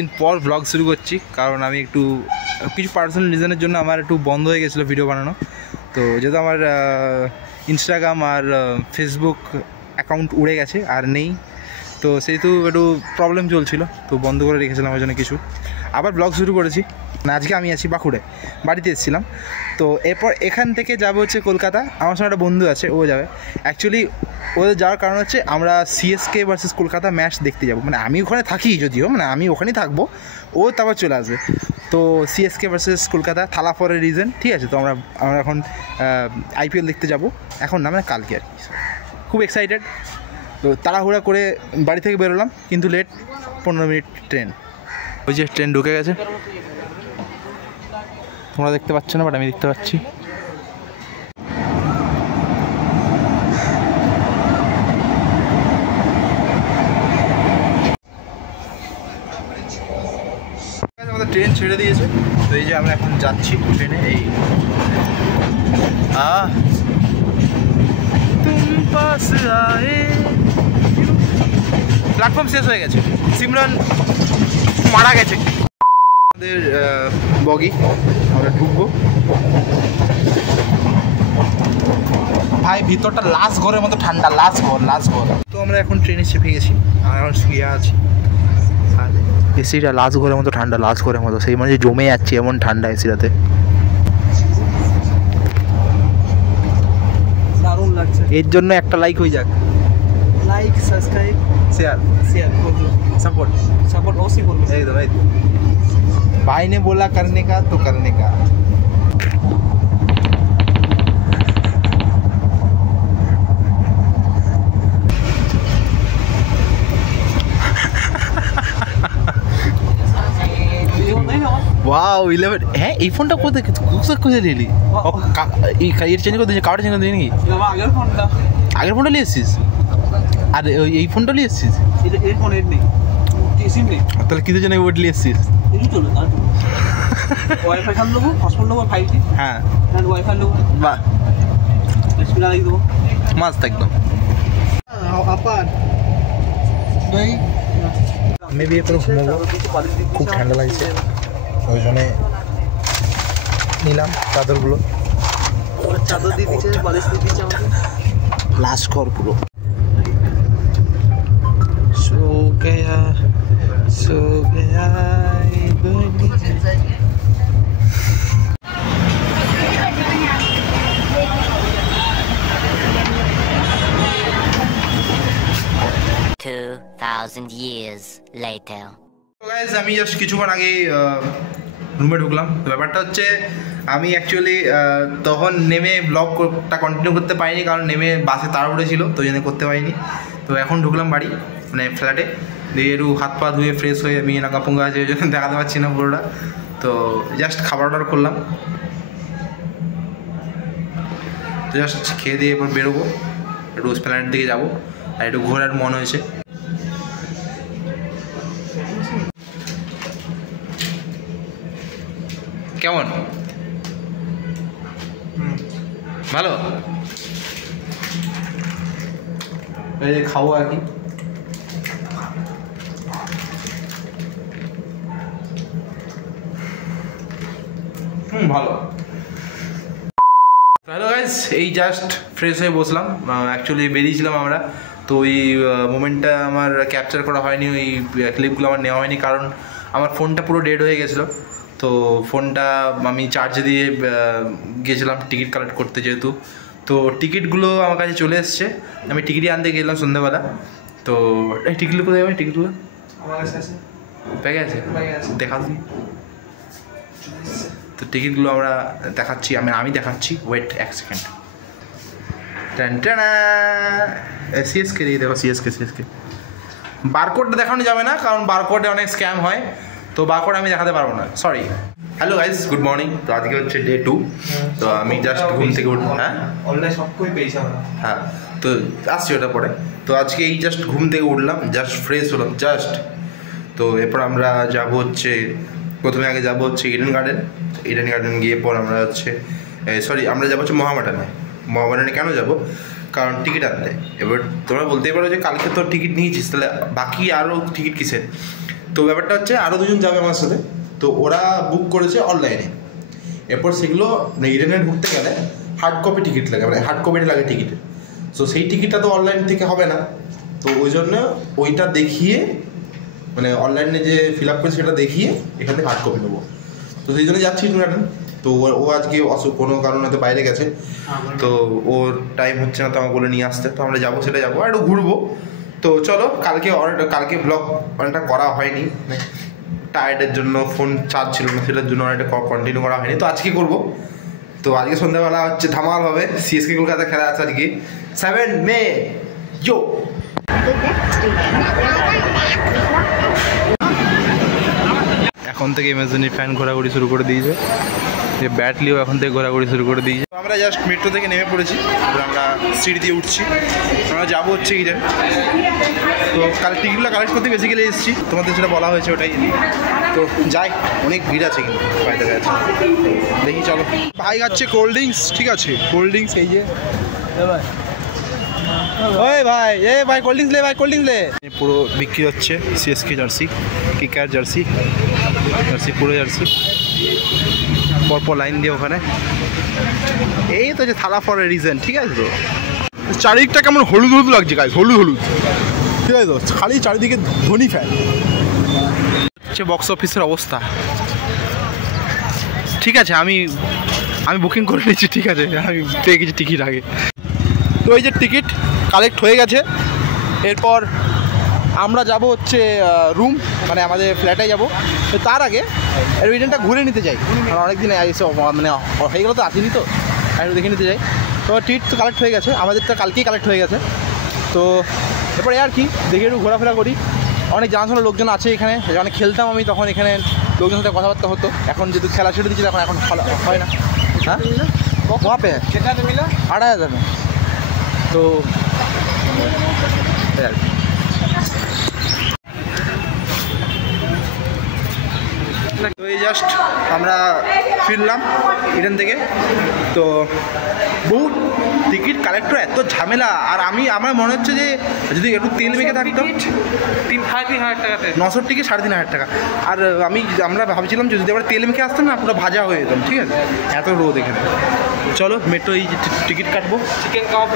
অনেকদিন পর ব্লগ শুরু করছি, কারণ আমি একটু কিছু পার্সোনাল রিজনের জন্য আমার একটু বন্ধ হয়ে গেছিলো ভিডিও বানানো। তো যেহেতু আমার ইনস্টাগ্রাম আর ফেসবুক অ্যাকাউন্ট উড়ে গেছে আর নেই, তো সেহেতু একটু প্রবলেম চলছিল, তো বন্ধ করে রেখেছিলাম ওই জন্য কিছু। আবার ব্লগ শুরু করেছি। আজকে আমি আছি বাঁকুড়ে, বাড়িতে এসেছিলাম। তো এরপর এখান থেকে যাবো হচ্ছে কলকাতা। আমার সঙ্গে একটা বন্ধু আছে, ও যাবে। অ্যাকচুয়ালি ওদের যাওয়ার কারণ হচ্ছে আমরা সিএসকে ভার্সেস কলকাতা ম্যাচ দেখতে যাবো। মানে আমি ওখানে থাকি, যদিও মানে আমি ওখানেই থাকবো, ও তারপর চলে আসবে। তো সিএসকে ভার্সেস কলকাতা থালা ফরের রিজন, ঠিক আছে। তো আমরা এখন আইপিএল দেখতে যাব, এখন না মানে কালকে আর কি। খুব এক্সাইটেড। তো তাড়াহুড়া করে বাড়ি থেকে বেরোলাম, কিন্তু লেট 15 মিনিট ট্রেন। ওই যে ট্রেন ঢুকে গেছে, তোমরা দেখতে পাচ্ছ না, বাট আমি দেখতে পাচ্ছি। আমাদের ট্রেন ছেড়ে দিয়েছে, তো এই যে আমরা এখন যাচ্ছি ট্রেনে। এই প্ল্যাটফর্ম শেষ হয়ে গেছে, সিমরান মারা গেছে। আমাদের বগি, আমরা ঢুকবো। ভাই ভিতরটা লাস্ট ঘরের মতো ঠান্ডা, লাস্ট ঘর। তো আমরা এখন ট্রেনে চেপে গেছি, আমরা এখন শুয়ে আছি। আর এসিটা লাস্ট ঘরের মতো ঠান্ডা, লাস্ট ঘরের মতো, সেই মানে জমে যাচ্ছে এমন ঠান্ডা এসিটাতে। দারুণ লাগছে। এর জন্য একটা লাইক হয়ে যাক, লাইক, সাবস্ক্রাইব, শেয়ার सपोर्ट ओसी बोल एकदम भाई ने बोला करने का तो करने का। वाओ 11 है। এই ফোনটা কোথায় কোথায় নিলি? এই চেঞ্জ করে দিয়েছিস? কার্ড চেঞ্জ করে দিলি নাকি? আগের ফোনটা নিয়ে এসেছিস? আর এই ফোনটা নিয়ে এসেছিস? এই ফোন এর নেই, সিম নেই। তাহলে কিসের জন্য ওটা নিয়ে এসেছিস? এই চলো না, ওয়াইফাই চালু করব, হটস্পট নেব 5G। হ্যাঁ, আর ওয়াইফাই নেব। বাহ, স্পিড লাগিয়ে দেবো মাস্ত একদম। আপার ভাই আমি বিয়ে করে ঘুমাবো, খুব ঠান্ডা লাগছে, ওই জন্য নিলাম চাদরগুলো। চাদর দিয়ে দিচ্ছে, বালিশ দিয়ে দিচ্ছে আমাকে। লাস্ট ঘর পুরো सो गया 2000 years later. তো গাইস আমি জাস্ট কিছুক্ষণ আগে রুমে ঢুকলাম। তো ব্যাপারটা হচ্ছে আমি অ্যাকচুয়ালি তখন নেমে ব্লগটা কন্টিনিউ করতে পারিনি, কারণ নেমে বাসে তাড়াহুড়ো ছিল, তো ওই জন্য করতে পারিনি। তো এখন ঢুকলাম বাড়ি, মানে ফ্ল্যাটে, দিয়ে একটু হাত পা ধুয়ে ফ্রেশ হয়ে আমি নাকাপুঙ্গা আছে, ওই জন্য দেখাতে পারছি না পুরোটা। তো জাস্ট খাবার অর্ডার করলাম, তো জাস্ট খেয়ে দিয়ে এরপর বেরোবো, একটু প্ল্যানেট দিকে যাবো, আর একটু ঘোরার মন হয়েছে। কেমন? ভালো, এই যে খাবো আর কি। ভালো। হ্যালো গাইস, এই জাস্ট ফ্রেশ হয়ে বসলাম। অ্যাকচুয়ালি বেরিয়েছিলাম আমরা, তো ওই মোমেন্টটা আমার ক্যাপচার করা হয়নি, ওই ক্লিপগুলো আমার নেওয়া হয়নি, কারণ আমার ফোনটা পুরো ডেড হয়ে গেছিলো। তো ফোনটা আমি চার্জে দিয়ে গিয়েছিলাম টিকিট কালেক্ট করতে, যেহেতু তো টিকিটগুলো আমার কাছে চলে এসছে। আমি টিকিটই আনতে গেলাম সন্ধ্যাবেলা। তো এই টিকিটগুলো কোথায় যাবে? টিকিটগুলো আমার কাছে আছে, ব্যাগে আছে, দেখা দিই। তো টিকিটগুলো আমরা দেখাচ্ছি, আমি দেখাচ্ছি, ওয়েট 1 সেকেন্ড। সিএসকে দিয়ে দেখো, সিএসকে বারকোডটা দেখানো যাবে না, কারণ বারকোডে অনেক স্ক্যাম হয়, তো বারকোড আমি দেখাতে পারবো না, sorry. Hello guys, good morning. তো আজকে হচ্ছে ডে 2। তো আমি জাস্ট ঘুম থেকে উঠলাম। হ্যাঁ, অনলাইন সব কই পেয়েছি আমরা। হ্যাঁ, তো আসছি ওটা পরে। তো আজকে এই জাস্ট ঘুম থেকে উঠলাম, জাস্ট ফ্রেশ হলাম জাস্ট। তো এরপর আমরা যাবো হচ্ছে, প্রথমে আগে যাবো হচ্ছে ইডেন গার্ডেন গিয়ে পর আমরা হচ্ছে আমরা যাবো হচ্ছে মহামাডানে। কেন যাবো? কারণ টিকিট আনতে। এবার তোমরা বলতেই পারো যে কালকে তোর টিকিট নিয়েছিস, তাহলে বাকি আরও টিকিট কিসের? তো ব্যাপারটা হচ্ছে আরও দুজন যাবে আমার সাথে, তো ওরা বুক করেছে অনলাইনে। এরপর সেগুলো ইডেনে ঢুকতে গেলে হার্ড কপি টিকিট লাগে, মানে হার্ড কপিটা লাগে টিকিটে। সো সেই টিকিটটা তো অনলাইন থেকে হবে না, তো ওই জন্য ওইটা দেখিয়ে, মানে অনলাইনে যে ফিল আপ করে সেটা দেখিয়ে এখান থেকে হার্ড কপি নেবো। তো সেই জন্য যাচ্ছি টুর্নামেন্ট। তো ও আজকে কোনো কারণে তো বাইরে গেছে, তো ওর টাইম হচ্ছে না, তো আমাকে বলে নিয়ে আসতে। তো আমরা যাবো, সেটা যাবো, আর একটু ঘুরবো। তো চলো, কালকে ব্লগ অনেকটা করা হয়নি, টায়ার্ডের জন্য, ফোন চার্জ ছিল না, সেটার জন্য অনেকটা কন্টিনিউ করা হয়নি। তো আজকে করবো। তো আজকে সন্ধ্যাবেলা হচ্ছে ধামাল হবে, সিএসকে কলকাতা খেলা আছে আজকে 7 মে। ইয়ো এখন থেকে এমাজনের ফ্যান ঘোরাঘুরি শুরু করে দিয়েছে, যে ব্যাটলিও এখন থেকে ঘোরাঘুরি শুরু করে দিয়েছে। আমরা জাস্ট মেট্রো থেকে নেমে পড়েছি, আমরা সিঁড়ি দিয়ে উঠছি, আমরা যাবো হচ্ছে ইডেন। তো টিকিটগুলো কালেক্ট করতে বেসিক্যালি এসেছি, তোমাদের যেটা বলা হয়েছে ওটাই। তো যাই, অনেক ভিড় আছে কিন্তু বাইরে আছে, দেখি চলো। ভাই খাচ্ছে কোল্ড ড্রিঙ্কস, ঠিক আছে, কোল্ড ড্রিঙ্কস এই যে ওই ভাই, ভাই কোল্ড ড্রিঙ্কস লে, ভাই কোল্ড ড্রিঙ্কস লে। পুরো বিক্রি হচ্ছে সিএসকে জার্সি, কিকার জার্সি, পুরো জার্সি, পরপর লাইন দিয়ে ওখানে। এই তো যে থালা ফর এ রিজন, ঠিক আছে। তো চারিদিকটা কেমন হলুদ হলুদ লাগছে গাইস, হলুদ হলুদ, ঠিক আছে। তো খালি চারিদিকে ধনী ফ্যান। হচ্ছে বক্স অফিসের অবস্থা, ঠিক আছে। আমি বুকিং করে নিয়েছি, ঠিক আছে, আমি পেয়ে গেছি টিকিট আগে। তো এই যে টিকিট কালেক্ট হয়ে গেছে, এরপর আমরা যাব হচ্ছে রুম, মানে আমাদের ফ্ল্যাটে যাব। তো তার আগে রিটার্নটা ঘুরে নিতে চাই, অনেকদিন এসে মানে হয়ে গেলো তো আসিনি, তো একটু দেখে নিতে চাই। তো টিকিট তো কালেক্ট হয়ে গেছে, আমাদেরটা কালকেই কালেক্ট হয়ে গেছে। তো এরপরে আর কি, দেখে একটু ঘোরাফেরা করি। অনেক জানাশোনা লোকজন আছে এখানে, যেখানে খেলতাম আমি তখন এখানে লোকজনের সাথে কথাবার্তা হতো। এখন যেহেতু খেলা ছেড়ে দিচ্ছি, এখন হয় না। হ্যাঁ वहाँ पे है 8,000 में। তো এই জাস্ট আমরা ফিরলাম ইডেন থেকে। তো বহু টিকিট কালেক্টর এত ঝামেলা, আর আমার মনে হচ্ছে যে যদি একটু তেল মেখে থাকতো 3,500 টাকাতে 900 টিকিট 3,500 টাকা। আর আমরা ভাবছিলাম যে যদি আমরা তেল মেখে আসতাম না, পুরো ভাজা হয়ে যেতাম, ঠিক আছে, এত রোদ এখানে। চলো মেট্রো এই টিকিট কাটবো, চিকেন কাবাব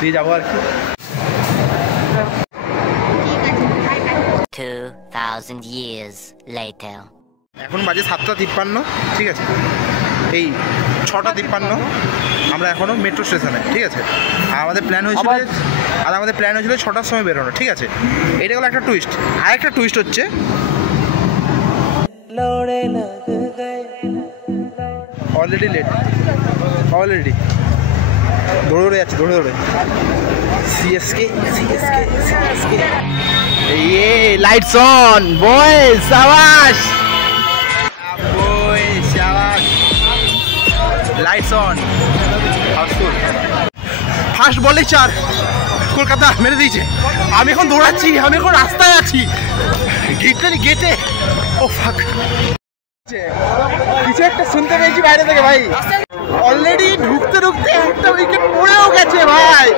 দিয়ে যাবো আর কি। 2,000 years later. এখন বাজে 7:53, ঠিক আছে, এই 6:53 আমরা এখনও মেট্রো স্টেশনে, ঠিক আছে। আর আমাদের প্ল্যান হয়েছিল 6টার সময় বেরোনো, ঠিক আছে। এটা হলো একটা টুইস্ট। আর একটা টুইস্ট হচ্ছে অলরেডি লেট, অলরেডি দৌড়ে যাচ্ছে, দৌড়ে সিএসকে ये लाइट्स ऑन बॉयज, शाबाश बॉयज, शाबाश, लाइट्स ऑन। ফার্স্ট বলে 4 কলকাতা মেরে দিয়েছে। আমি এখন দৌড়াচ্ছি, আমি এখন রাস্তায় আছি, গেটে। ও ফাক, কিছু একটা শুনতে পেয়েছি বাইরে থেকে ভাই। অলরেডি ঢুকতে একটা উইকেট পড়েও গেছে ভাই।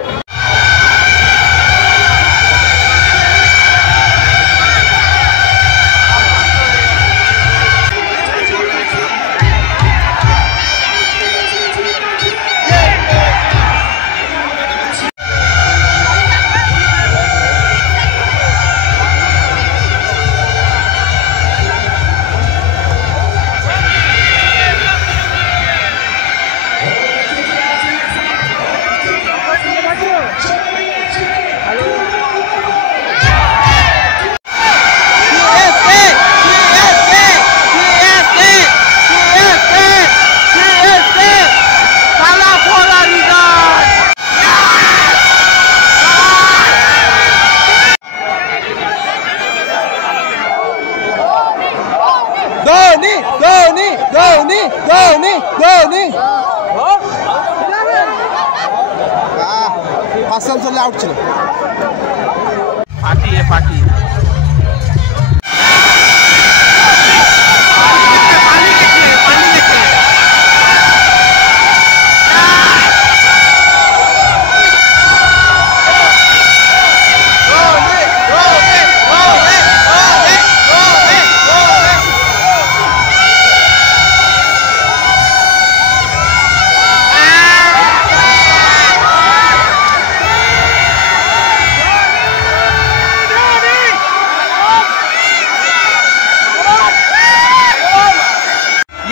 ধোনি 5 साल चले आउट ছিল। Party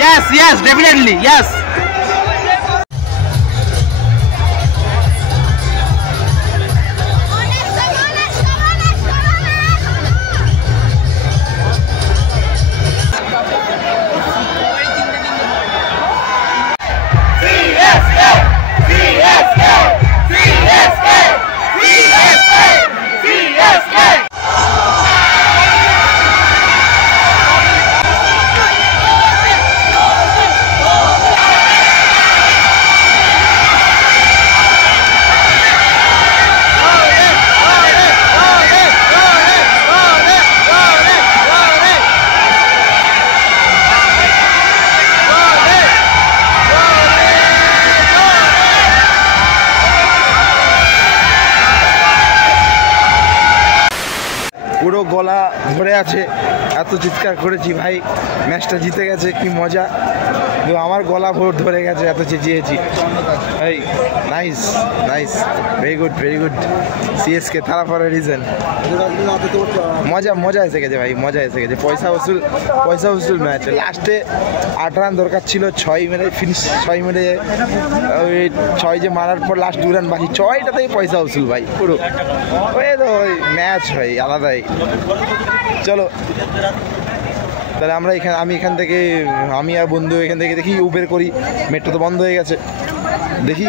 yes, definitely, yes. পুরো গলা ধরে আছে, এত চিৎকার করেছি ভাই, ম্যাচটা জিতে গেছে, কি মজা। তো আমার গলা ধরে গেছে, এত চেঁচিয়েছি। এই nice nice, very good CSK থালা ফর রিজন। মজা এসে গেছে ভাই, মজা এসে গেছে। পয়সা উসুল ম্যাচ। লাস্টে 8 রান দরকার ছিল, 6 মেরে ফিনিশ, 6 মেরে ওই 6 যে মারার পর লাস্ট 2 রান বাকি, 6টাতেই পয়সা উসুল ভাই পুরো। ওই তো ওই ম্যাচ ভাই আলাদাই। চলো তাহলে আমি এখান থেকে, আমি আর বন্ধু এখান থেকে দেখি উবের করি। মেট্রো তো বন্ধ হয়ে গেছে, দেখি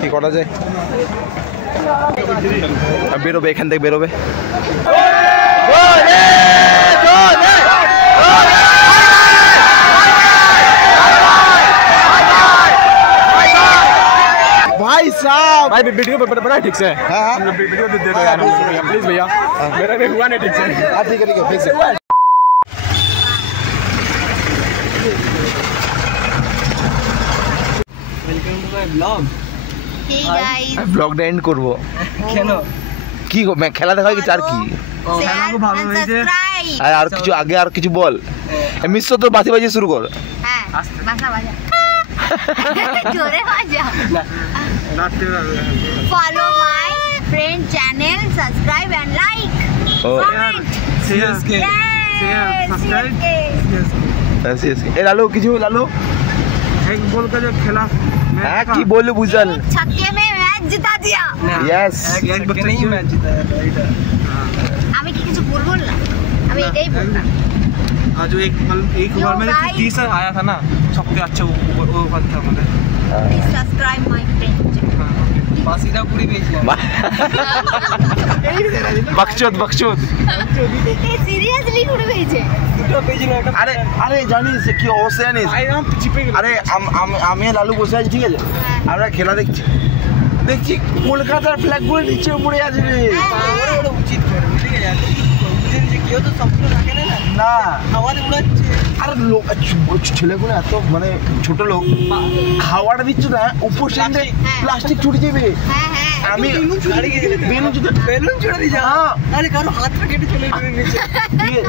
কি করা যায়। বেরোবে এখান থেকে, বেরোবে। भाई साहब, भाई वीडियो पे बना ठीक से। हाँ वीडियो पे दे दो यार प्लीज भैया, मेरा भी हुआ नहीं ठीक से। ठीक है फिक्स है। Welcome to my blog. Hey guys, ব্লগটা এন্ড করব কেন? কি খেলা দেখা কি চার কি share and subscribe. আর কিছু আগে আর কিছু বল। মিশ্র তো বাজি বাজি শুরু কর। হ্যাঁ, বাজা। জোরে বাজা। Follow my friend channel, subscribe and like. Comment. CSK subscribe। এ লালু কিছু, লালু एक बोल कर जो खेला হ্যাঁ কি বললো বুঝাল। छक्के में मैच जिता दिया। यस एक बच्चे नहीं मैच जीता है राइट। আমি কি কিছু বলবো না, আমি এটাই বললাম। जो एक ओवर में 30 रन आया था ना, सबसे अच्छा ओवर था मतलब। Please subscribe my friend channel. बासीदा पूरी बेच लिया। বকচোদ সিরিয়াসলি ঘুরে পেয়েছে। দুটো পেজ না একটা। আরে জানিস কি অবস্থা জানিস? আরে আমি লালু বসে আছি, ঠিক আছে, আমরা খেলা দেখছি কলকাতার ফ্ল্যাগ গুলো নিচে পড়ে আছে রে। ওরা উচিত করে ঠিক আছে, বুঝে যে কেউ তো স্বপ্ন রাখে না, না হাওয়াতে উড়াচ্ছে। আর লোক ছেলেগুলো এত মানে ছোট লোক, খাওয়াটা দিচ্ছে না, উপর সামনে প্লাস্টিক ছুটে যাবে। হ্যাঁ আমি বেলুন ছুড়ে দিয়ে যা, আরে কারো হাতটা কেটে চলে যাবে নিচে।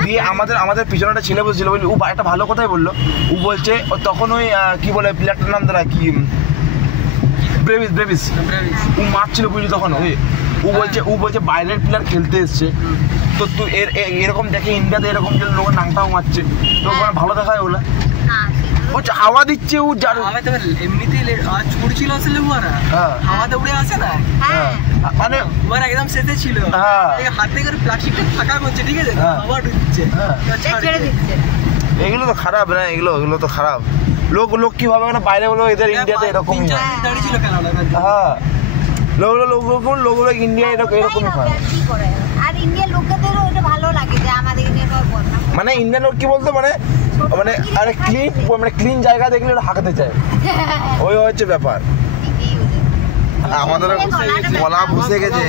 দিয়ে আমাদের পিছনেটা ছেলে বসেছিল, বলি ও একটা ভালো কথাই বললো। ও বলছে তখন ওই কি বলে প্লেয়ারটার নাম তারা কি, ব্রেভিস ও মারছিল বুঝলি তখন। ও বলছে বাইরের প্লেয়ার খেলতে এসছে, তো তুই এরকম দেখে ইন্ডিয়াতে এরকম যে লোক নাংটাও মারছে, তো ওখানে ভালো দেখায় ওগুলা। ও হাওয়া দিচ্ছে, ও জানো এমনিতেই ছুটছিল আসলে ওরা হাওয়াতে উড়ে আসে না, মানে ওরা একদম শেষে ছিল, হাতে করে প্লাস্টিকটা ফাঁকা করছে, ঠিক আছে, হাওয়া ঢুকছে, ছেড়ে দিচ্ছে। এগুলো তো খারাপ না, এগুলো তো খারাপ। লোক কি ভাবে মানে বাইরে বলো এদের ইন্ডিয়াতে এরকম দাঁড়িয়ে ছিল খেলাটা। হ্যাঁ লোকগুলো ইন্ডিয়া এরকমই হয়। আর ইন্ডিয়ার লোকেদেরও এটা ভালো লাগে যে আমাদের ইন্ডিয়ার বদনাম। মানে ইন্ডিয়ান লোক কি বলতো, মানে আরে ক্লিন জায়গা দেখলে ওরা হাঁকাতে চায়, ওই হচ্ছে ব্যাপার। আমাদের গলা বসে গেছে।